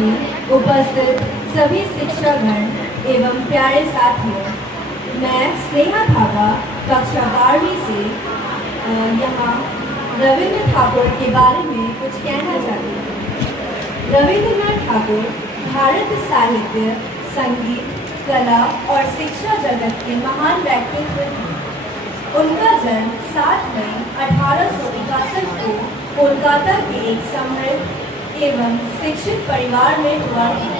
में उपस्थित सभी शिक्षकगण एवं प्यारे साथियों, मैं स्नेहा थापा कक्षा 12वीं से यहाँ रविंद्र ठाकुर के बारे में कुछ कहना चाहती हूँ। रविंद्रनाथ ठाकुर भारत साहित्य, संगीत, कला और शिक्षा जगत के महान व्यक्तित्व थे। उनका जन्म 7 मई 1861 को कोलकाता के एक समृद्ध एवं शिक्षित परिवार में हुआ था।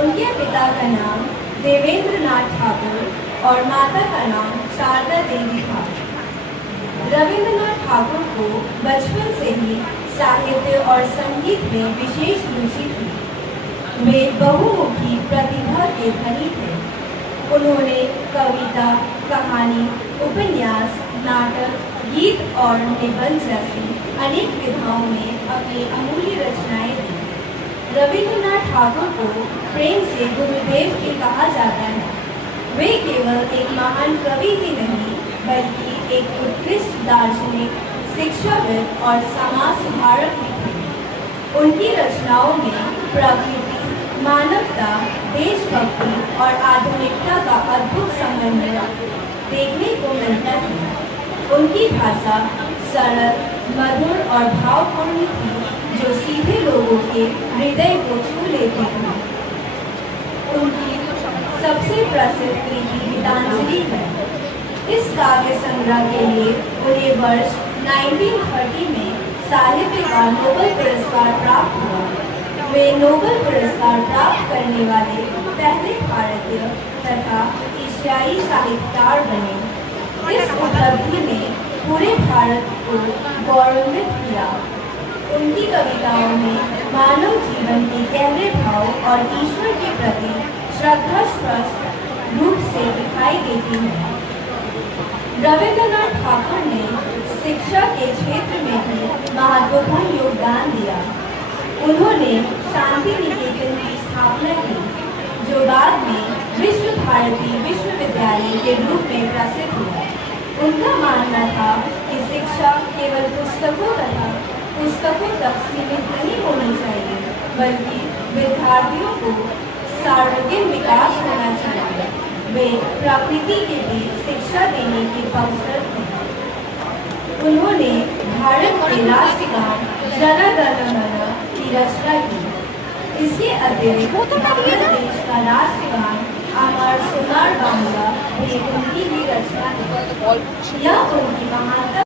उनके पिता का नाम देवेंद्रनाथ ठाकुर और माता का नाम शारदा देवी था। रविंद्रनाथ ठाकुर को बचपन से ही साहित्य और संगीत में विशेष रुचि थी। वे बहुमुखी प्रतिभा के धनी थे। उन्होंने कविता, कहानी, उपन्यास, नाटक, गीत और निबंध जैसी अनेक विधाओं में अपनी अमूल्य रचनाएं दी। रविंद्रनाथ ठाकुर को प्रेम से गुरुदेव के कहा जाता है। वे केवल एक महान कवि ही नहीं, बल्कि एक उत्कृष्ट दार्शनिक, शिक्षाविद और समाज सुधारक भी थे। उनकी रचनाओं में प्रकृति, मानवता, देशभक्ति और आधुनिकता का अद्भुत समन्वय देखने को मिलता है। उनकी भाषा सरल, मधुर और भावपूर्ण थी, जो सीधे लोगों के हृदय को छू लेती थी। उनकी सबसे प्रसिद्ध कृति गीतांजलि है। इस काव्य संग्रह के लिए उन्हें वर्ष 1930 में साहित्य का नोबेल पुरस्कार प्राप्त हुआ। वे नोबेल पुरस्कार प्राप्त करने वाले पहले भारतीय तथा एशियाई साहित्यकार बने। इस उपलब्धि ने पूरे भारत को गौरवान्वित किया। उनकी कविताओं में मानव जीवन के गहरे भाव और ईश्वर के प्रति श्रद्धा स्पष्ट रूप से दिखाई देती है। रविंद्रनाथ ठाकुर ने शिक्षा के क्षेत्र में भी महत्वपूर्ण योगदान दिया। उन्होंने शांति निकेतन की स्थापना की, जो बाद में विश्व भारती विश्वविद्यालय के रूप में प्रसिद्ध हुआ। उनका मानना था कि शिक्षा केवल पुस्तकों तक सीमित नहीं होनी चाहिए, बल्कि विद्यार्थियों को सर्वांगीण विकास होना चाहिए। वे प्रकृति के बीच शिक्षा देने के पक्षधर थे। उन्होंने भारत के राष्ट्रगान जन गण मन की रचना की। इसके अतिरिक्त बांग्लादेश का राष्ट्रगान अमर सोनार बांग्ला भी उनकी ही रचना है। यह उनकी महानता